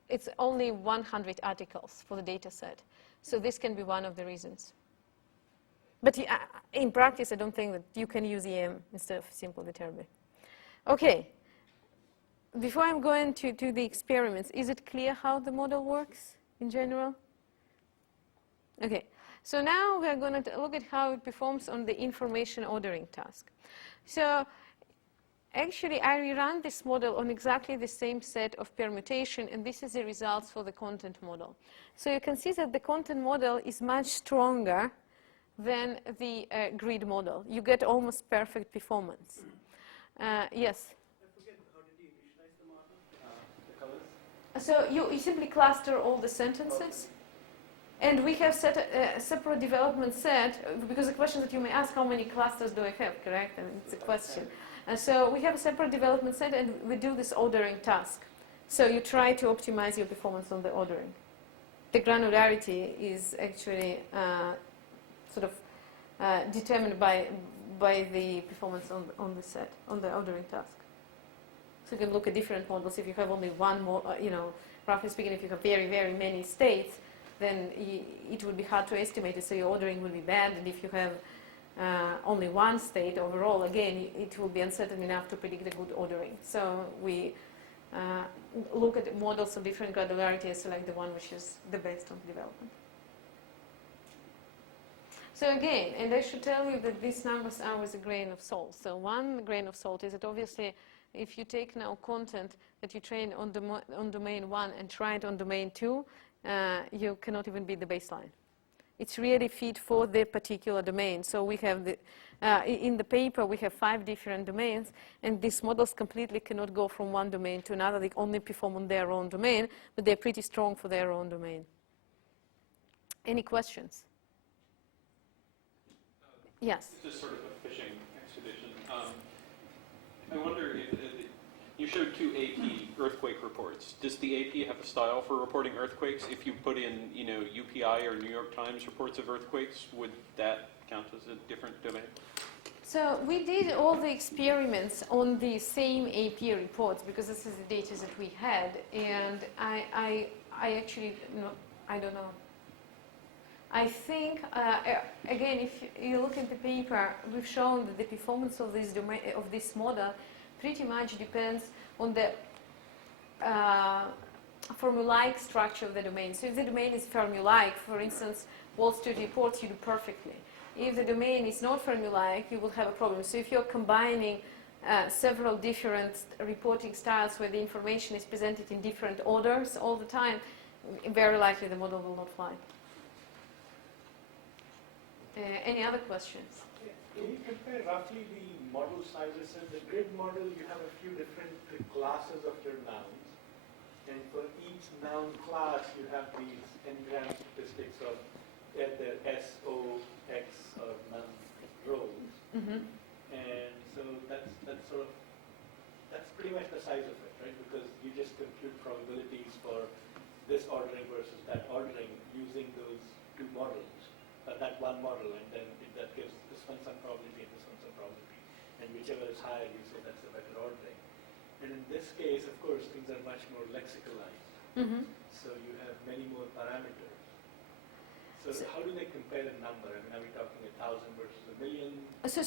It's only 100 articles for the data set. So this can be one of the reasons. But in practice, I don't think that you can use EM instead of simple Viterbi. Okay. Before I'm going to do the experiments, is it clear how the model works in general? Okay. So now we're going to look at how it performs on the information ordering task. So actually, I rerun this model on exactly the same set of permutation, and this is the results for the content model. So you can see that the content model is much stronger than the grid model. You get almost perfect performance. Yes? I forget, how did you initialize the model, the colors? So you simply cluster all the sentences. And we have set a separate development set, because the question that you may ask, how many clusters do I have, correct? And it's a question. So we have a separate development set, and we do this ordering task. So you try to optimize your performance on the ordering. The granularity is actually sort of determined by the performance on the set, on the ordering task. So you can look at different models. If you have only one, roughly speaking, if you have very, very many states, then it would be hard to estimate it, so your ordering will be bad. And if you have only one state overall, again, it will be uncertain enough to predict a good ordering. So we look at models of different granularity and select the one which is the best on development. So again, and I should tell you that these numbers are with a grain of salt. So one grain of salt is that obviously if you take now content that you train on domain 1 and try it on domain 2, you cannot even beat the baseline. It's really fit for the particular domain. So we have in the paper, we have 5 different domains, and these models completely cannot go from one domain to another. They only perform on their own domain, but they're pretty strong for their own domain. Any questions? Yes? It's just sort of a fishing expedition. I wonder if you showed 2 AP earthquake reports. Does the AP have a style for reporting earthquakes? If you put in, UPI or New York Times reports of earthquakes, would that count as a different domain? So we did all the experiments on the same AP reports because this is the data that we had, and I actually, no, I don't know. I think, again, if you look at the paper, we've shown that the performance of this domain, of this model pretty much depends on the formulaic structure of the domain. So if the domain is formulaic, for instance, Wall Street reports, you do perfectly. If the domain is not formulaic, you will have a problem. So if you're combining several different reporting styles where the information is presented in different orders all the time, very likely the model will not fly. Any other questions? Can you compare roughly the model sizes? In the grid model, you have a few different classes of your nouns. And for each noun class, you have these n-gram statistics of either S, O, X, or none rows. Mm-hmm. And so that's pretty much the size of it, right? Because you just compute probabilities for this ordering versus that ordering using those two models, that one model, and then that gives this one some probability and this one some probability. And whichever is higher, you say that's the better ordering. And in this case, of course, things are much more lexicalized. Mm-hmm. So you have many more parameters. So how do they compare a number? I mean, are we talking 1,000 versus 1,000,000? So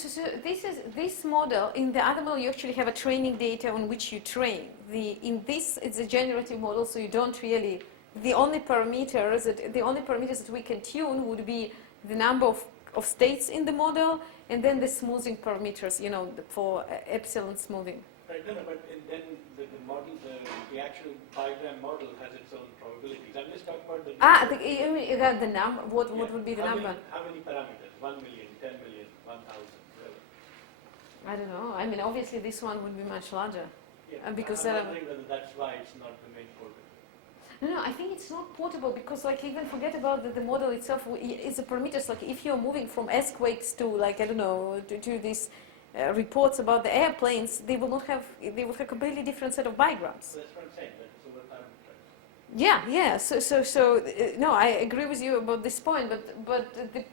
this model, in the other model, you actually have a training data on which you train. In this, it's a generative model, so you don't really. The only parameters that we can tune would be the number of states in the model, and then the smoothing parameters, for epsilon smoothing. Right, no, but then the model, the actual diagram model has its own probabilities. I'm just talking about The number. What would be the number? How many parameters? 1 million, 10 million, 1,000, really? I don't know. I mean, obviously this one would be much larger. Yeah, Because I'm wondering whether that's why it's not the main portable. No, I think it's not portable because, even forget about the model itself. It's the parameters. Like, if you're moving from earthquakes to, to these reports about the airplanes, they will have a completely different set of bigrams. So that's what I'm saying. That's over parameterized. Yeah. So no, I agree with you about this point. But the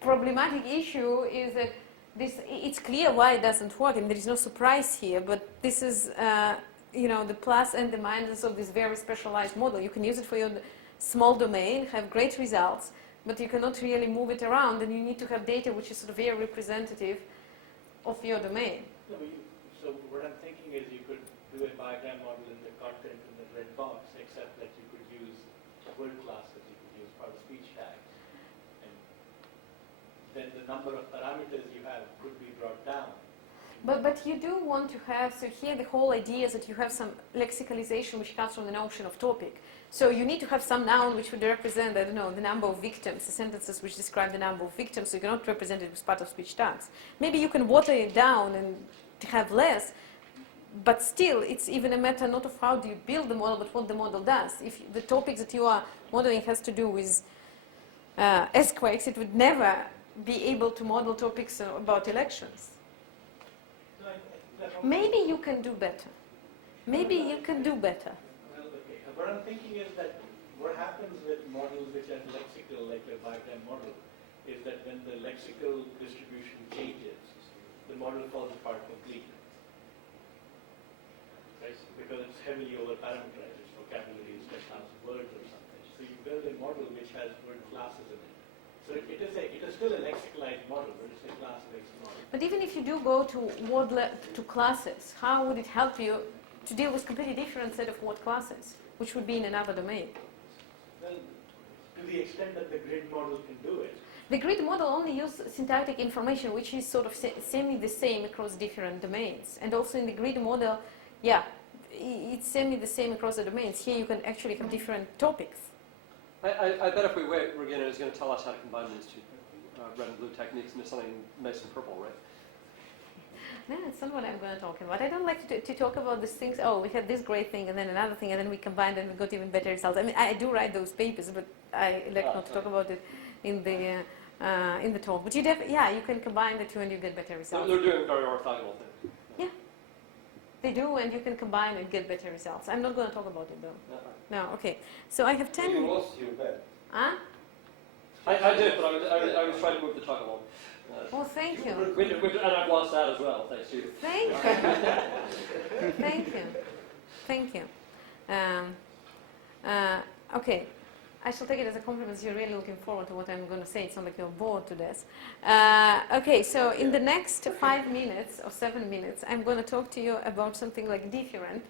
problematic issue is that it's clear why it doesn't work, and there is no surprise here. But this is. The plus and the minus of this very specialized model. You can use it for your small domain, have great results, but you cannot really move it around, and you need to have data which is sort of very representative of your domain. No, so what I'm thinking is you could do a diagram model in the content in the red box, except that you could use word classes, you could use part of speech tags, and then the number of parameters you have could be brought down. But you do want to have, so here the whole idea is that you have some lexicalization which comes from the notion of topic. So you need to have some noun which would represent, I don't know, the number of victims, the sentences which describe the number of victims, so you cannot represent it as part of speech tags. Maybe you can water it down and have less, but still it's even a matter not of how do you build the model, but what the model does. If the topics that you are modeling has to do with earthquakes, it would never be able to model topics about elections. Maybe you can do better. Maybe you can do better. Well, okay. What I'm thinking is that what happens with models which are lexical, like the diagram model, is that when the lexical distribution changes, the model falls apart completely. Right? Because it's heavily over-parameterized. Its vocabulary is 10,000 words or something. So you build a model which has word classes in it. So it is still a lexicalized model, but it's a class-based model. But even if you do go to classes, how would it help you to deal with completely different set of word classes, which would be in another domain? Well, to the extent that the grid model can do it. The grid model only uses syntactic information, which is sort of semi the same across different domains. And also in the grid model, it's semi the same across the domains. Here you can actually have different topics. I bet if we wait, Regina is going to tell us how to combine these two red and blue techniques into something nice and purple, right? No, it's not what I'm going to talk about. I don't like to talk about these things. Oh, we had this great thing and then another thing, and then we combined and we got even better results. I mean, I do write those papers, but I like not to talk about it in the talk. But you can combine the two and you get better results. They're doing very orthogonal things. Yeah, they do, and you can combine and get better results. I'm not going to talk about it though. No, okay. So I have 10 You minutes. lost your bet. Huh? I did, but I was trying to move the talk along. Oh, thank you. And I've lost that as well, thanks to you. Thank you. Thank you. Okay. I shall take it as a compliment. You're really looking forward to what I'm going to say. It's not like you're bored to death. Okay, so in the next 5 minutes or 7 minutes, I'm going to talk to you about something like different.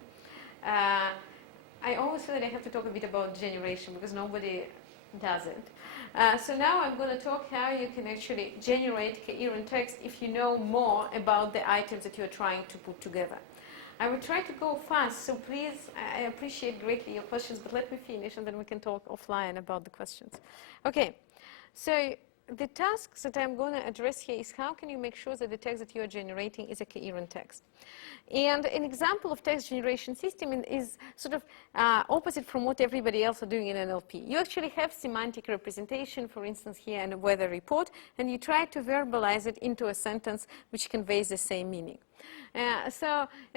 I always feel that I have to talk a bit about generation because nobody does it. So now I'm going to talk how you can actually generate coherent text if you know more about the items that you're trying to put together. I will try to go fast, so please, I appreciate greatly your questions, but let me finish and then we can talk offline about the questions. Okay, so the tasks that I'm going to address here is how can you make sure that the text that you are generating is a coherent text. And an example of text generation system is sort of opposite from what everybody else are doing in NLP. You actually have semantic representation, for instance, here in a weather report, and you try to verbalize it into a sentence which conveys the same meaning. And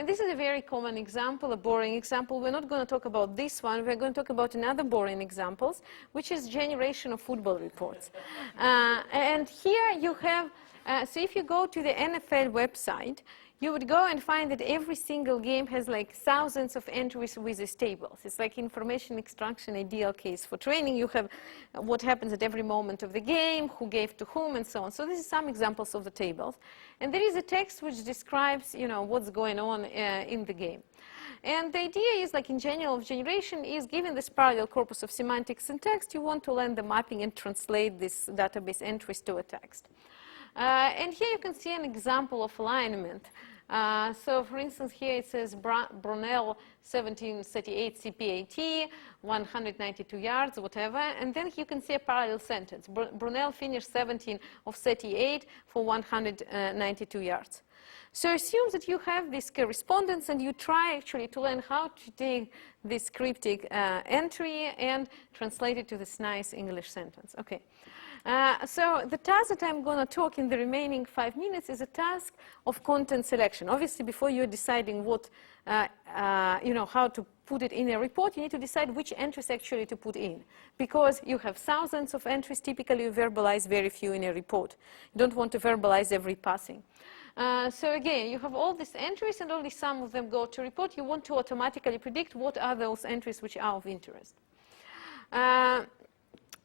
this is a very common example, a boring example. We're not going to talk about this one. We're going to talk about another boring examples, which is generation of football reports. And here you have, so if you go to the NFL website, you would go and find that every single game has like thousands of entries with these tables. It's like information extraction ideal case. For training, you have what happens at every moment of the game, who gave to whom, and so on. So this is some examples of the tables. And there is a text which describes, what's going on in the game. And the idea is, like in general of generation, is given this parallel corpus of semantics and text, you want to learn the mapping and translate this database entries to a text. And here you can see an example of alignment. So for instance, here it says Brunel 1738 CPAT, 192 yards, whatever. And then you can see a parallel sentence. Brunel finished 17 of 38 for 192 yards. So assume that you have this correspondence and you try actually to learn how to take this cryptic entry and translate it to this nice English sentence. Okay. So the task that I'm going to talk in the remaining 5 minutes is a task of content selection. Obviously, before you're deciding what, how to put it in a report, you need to decide which entries actually to put in. Because you have thousands of entries, typically you verbalize very few in a report. You don't want to verbalize every passing. So again, you have all these entries and only some of them go to report. You want to automatically predict what are those entries which are of interest.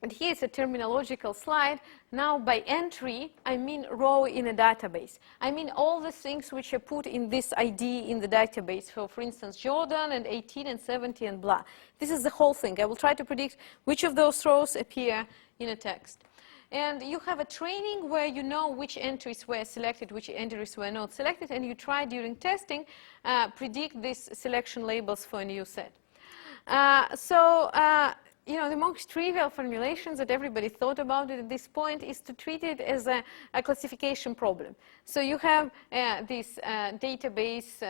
And here's a terminological slide. Now, by entry, I mean row in a database. I mean all the things which are put in this ID in the database. So, for instance, Jordan and 18 and 70 and blah. This is the whole thing. I will try to predict which of those rows appear in a text. And you have a training where you know which entries were selected, which entries were not selected, and you try during testing predict these selection labels for a new set. The most trivial formulations that everybody thought about it at this point is to treat it as a classification problem. So you have this database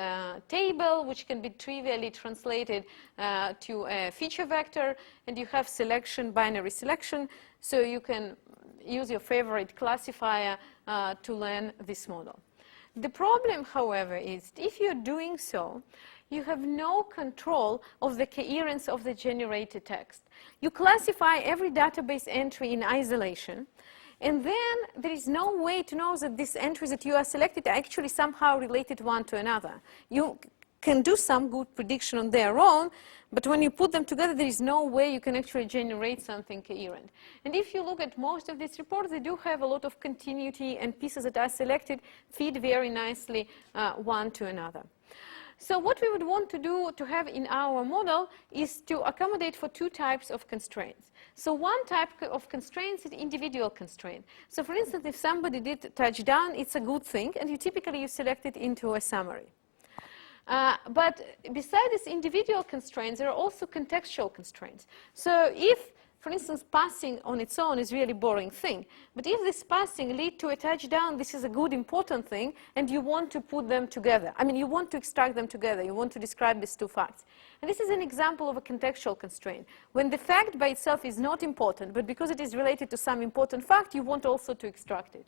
table, which can be trivially translated to a feature vector, and you have selection, binary selection, so you can use your favorite classifier to learn this model. The problem, however, is if you're doing so, you have no control of the coherence of the generated text. You classify every database entry in isolation, and then there is no way to know that these entries that you are selected are actually somehow related one to another. You can do some good prediction on their own, but when you put them together, there is no way you can actually generate something coherent. And if you look at most of these reports, they do have a lot of continuity, and pieces that are selected feed very nicely one to another. So what we would want to do to have in our model is to accommodate for two types of constraints. So one type of constraints is individual constraint. So for instance, if somebody did touchdown, it's a good thing, and you typically select it into a summary. But besides these individual constraints, there are also contextual constraints. So if, for instance, passing on its own is really boring thing, but if this passing lead to a touchdown, this is a good, important thing, and you want to put them together. I mean, you want to extract them together. You want to describe these two facts. And this is an example of a contextual constraint. When the fact by itself is not important, but because it is related to some important fact, you want also to extract it.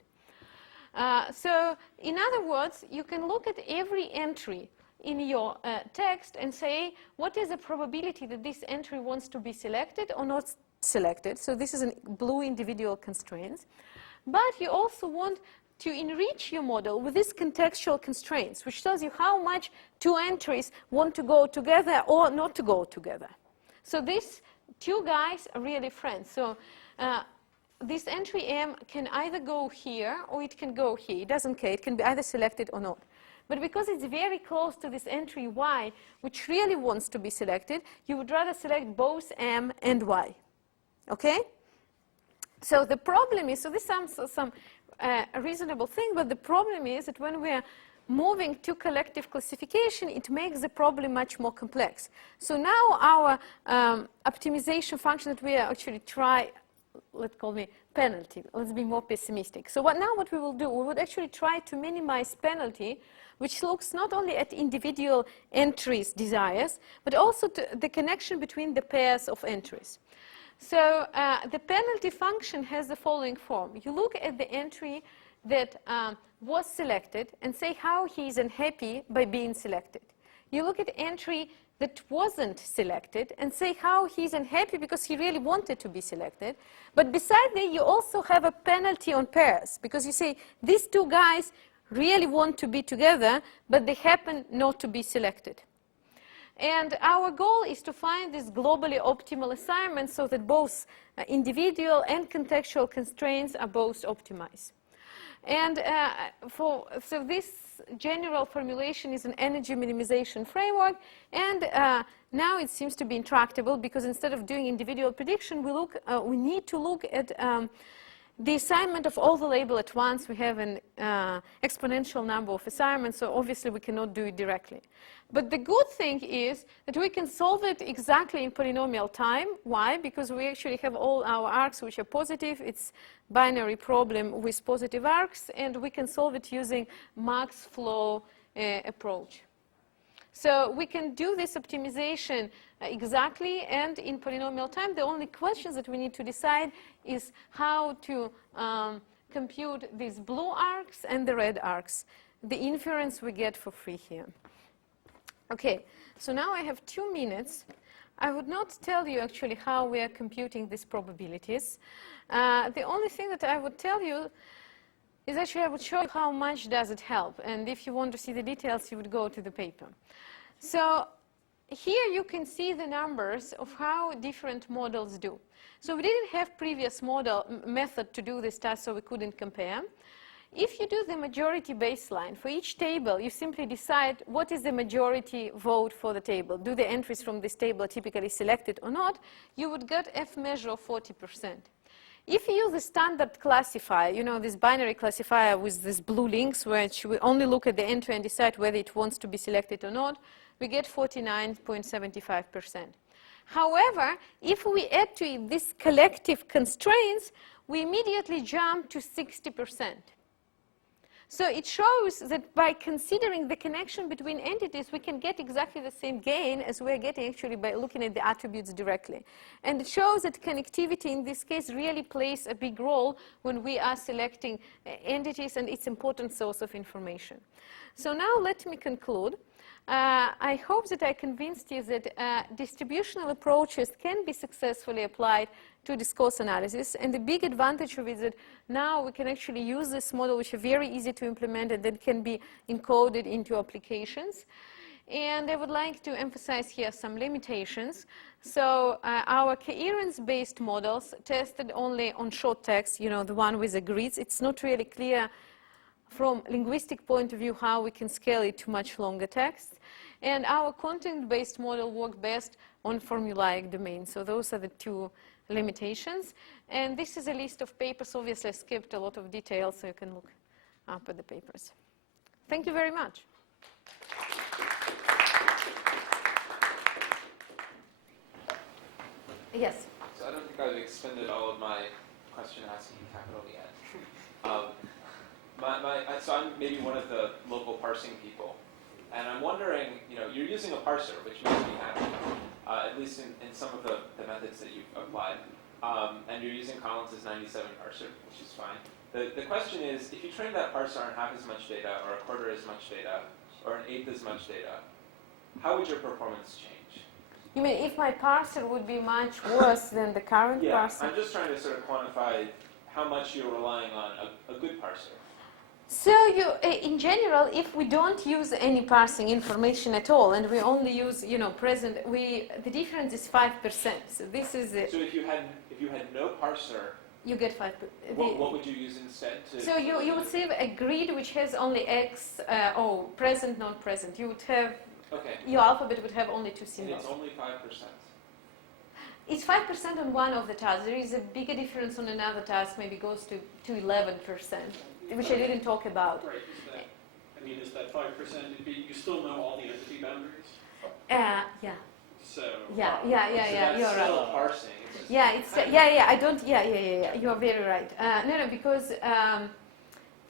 So in other words, you can look at every entry in your text and say, what is the probability that this entry wants to be selected or not selected? So this is a blue individual constraints. But you also want to enrich your model with these contextual constraints, which tells you how much two entries want to go together or not to go together. So this two guys are really friends. So this entry M can either go here or it can go here. It doesn't care. It can be either selected or not. But because it's very close to this entry Y, which really wants to be selected, you would rather select both M and Y. Okay? So the problem is, so this is some reasonable thing, but the problem is that when we're moving to collective classification, it makes the problem much more complex. So now our optimization function that we actually try, let's call it penalty. Let's be more pessimistic. So now what we will do, we would actually try to minimize penalty, which looks not only at individual entries' desires, but also to the connection between the pairs of entries. So the penalty function has the following form. You look at the entry that was selected and say how he's unhappy by being selected. You look at entry that wasn't selected and say how he's unhappy because he really wanted to be selected. But beside that, you also have a penalty on pairs, because you say these two guys really want to be together, but they happen not to be selected. And our goal is to find this globally optimal assignment so that both individual and contextual constraints are both optimized. And so this general formulation is an energy minimization framework, and now it seems to be intractable, because instead of doing individual prediction, we need to look at the assignment of all the label at once. We have an exponential number of assignments, so obviously we cannot do it directly. But the good thing is that we can solve it exactly in polynomial time. Why? Because we actually have all our arcs which are positive. It's binary problem with positive arcs, and we can solve it using max flow approach. So we can do this optimization exactly and in polynomial time. The only questions that we need to decide is how to compute these blue arcs and the red arcs. The inference we get for free here. Okay, so now I have 2 minutes. I would not tell you actually how we are computing these probabilities. The only thing that I would tell you is actually I would show you how much does it help. And if you want to see the details, you would go to the paper. So here you can see the numbers of how different models do. So we didn't have previous method to do this task, so we couldn't compare. If you do the majority baseline for each table, you simply decide what is the majority vote for the table. Do the entries from this table are typically selected or not? You would get F measure of 40%. If you use the standard classifier, you know, this binary classifier with these blue links, which we only look at the entry and decide whether it wants to be selected or not, we get 49.75%. However, if we add to it these collective constraints, we immediately jump to 60%. So it shows that by considering the connection between entities, we can get exactly the same gain as we're getting actually by looking at the attributes directly. And it shows that connectivity in this case really plays a big role when we are selecting entities, and it's an important source of information. So now let me conclude. I hope that I convinced you that distributional approaches can be successfully applied to discourse analysis. And the big advantage of it is that now we can actually use this model, which is very easy to implement and that can be encoded into applications. And I would like to emphasize here some limitations. So our coherence-based models tested only on short text, you know, the one with the grids. It's not really clear from linguistic point of view how we can scale it to much longer text. And our content-based model works best on formulaic domains. So those are the 2 limitations. And this is a list of papers. Obviously, I skipped a lot of details, so you can look up at the papers. Thank you very much. Yes? So I don't think I've expended all of my question asking capital yet. So I'm maybe one of the local parsing people. And I'm wondering, you know, you're using a parser, which makes me happy, at least in some of the methods that you've applied. And you're using Collins's 97 parser, which is fine. The question is, if you train that parser on half as much data, or a quarter as much data, or an eighth as much data, how would your performance change? You mean if my parser would be much worse than the current parser? I'm just trying to sort of quantify how much you're relying on a good parser. So in general, if we don't use any parsing information at all, and we only use, present, the difference is 5%. So this is it. So if you had no parser, You get 5%. what would you use instead? So you would save a grid which has only X, present, non-present. You would have, your alphabet would have only two And symbols. it's only 5%. It's 5% on one of the tasks. There is a bigger difference on another task, maybe goes to 11%, which I didn't talk about. Right, is that 5%, you still know all the entity boundaries? Yeah. So. Yeah, So you're that's right. still parsing. It's just Yeah, it's I don't. Yeah. You are very right. No, because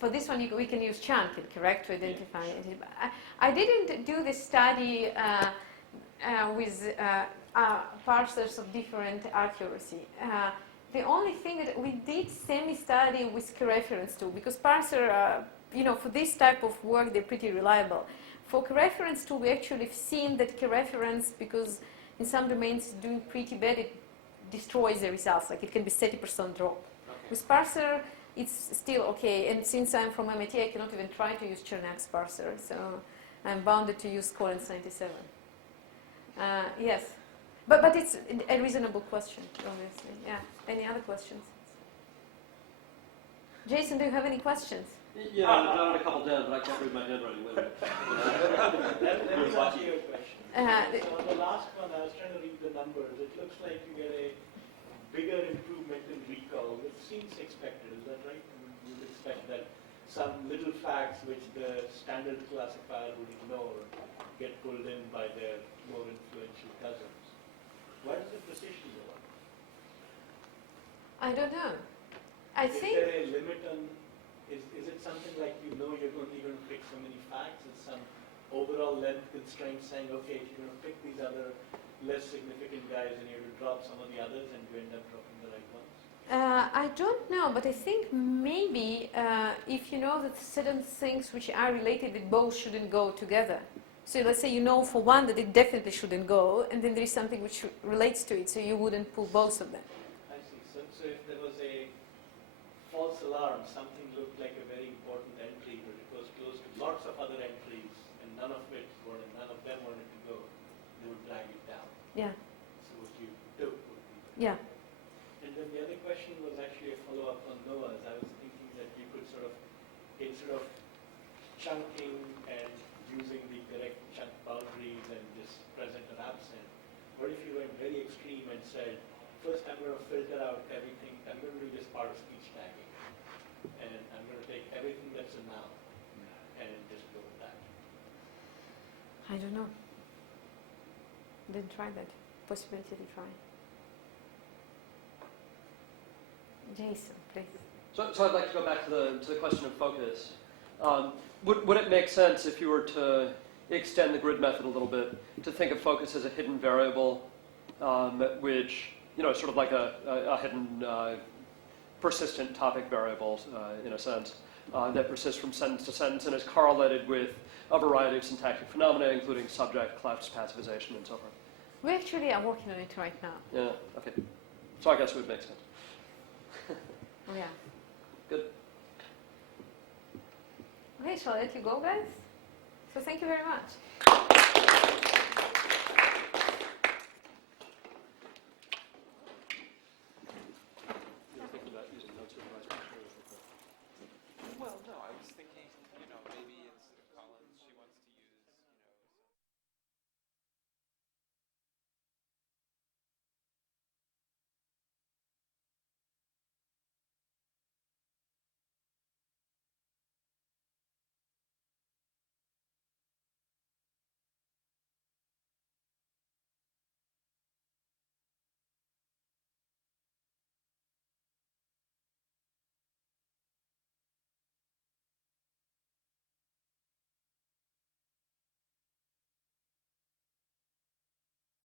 for this one we can use chunking, correct, to identify it. I didn't do this study with parsers of different accuracy. The only thing that we did semi-study with reference tool, because parser, for this type of work they're pretty reliable. For reference tool, we actually have seen that reference, because in some domains doing pretty bad, it destroys the results. Like it can be 30% drop. With parser, it's still okay. And since I'm from MIT, I cannot even try to use Chernak's parser, so I'm bounded to use Collins 97. Yes, but it's a reasonable question, obviously. Yeah. Any other questions? Jason, do you have any questions? Yeah, I've jotted a couple down, but I can't read my handwriting. Let me ask you a question. So on the last one, I was trying to read the numbers. It looks like you get a bigger improvement in recall, which seems expected. Is that right? I mean, you'd expect that some little facts which the standard classifier would ignore get pulled in by their more influential cousins. Why does the precision go up? I don't know. I Is think there a limit on? Is it something like you're only going to pick so many facts? Is some overall length constraint saying, okay, if you're going to pick these other less significant guys and you have to drop some of the others and you end up dropping the right ones? I don't know, but I think maybe if you know that certain things which are related, that both shouldn't go together. So let's say you know for one that it definitely shouldn't go, and then there is something which relates to it, so you wouldn't pull both of them. I see. So if there was a false alarm, something looked like a very important entry, but it was close to lots of other entries, and none of them wanted to go, they would drag it down. Yeah. So what you do would be. Yeah. And then the other question was actually a follow-up on Noah's. I was thinking that you could instead of chunking and using the correct chunk boundaries and just present or absent, what if you went very extreme and said, first I'm going to filter out everything, I'm going to do this part of speech tagging, and I'm going to take everything that's a noun and just go with that. I don't know. Didn't try that. Possibility to try. Jason, please. So I'd like to go back to the question of focus. Would it make sense if you were to extend the grid method a little bit to think of focus as a hidden variable, which sort of like a hidden persistent topic variable in a sense that persists from sentence to sentence and is correlated with a variety of syntactic phenomena, including subject, clefs, passivization, and so forth. We actually are working on it right now. Yeah. Okay. So I guess it would make sense. Yeah. Good. Okay, shall I let you go, guys? So thank you very much.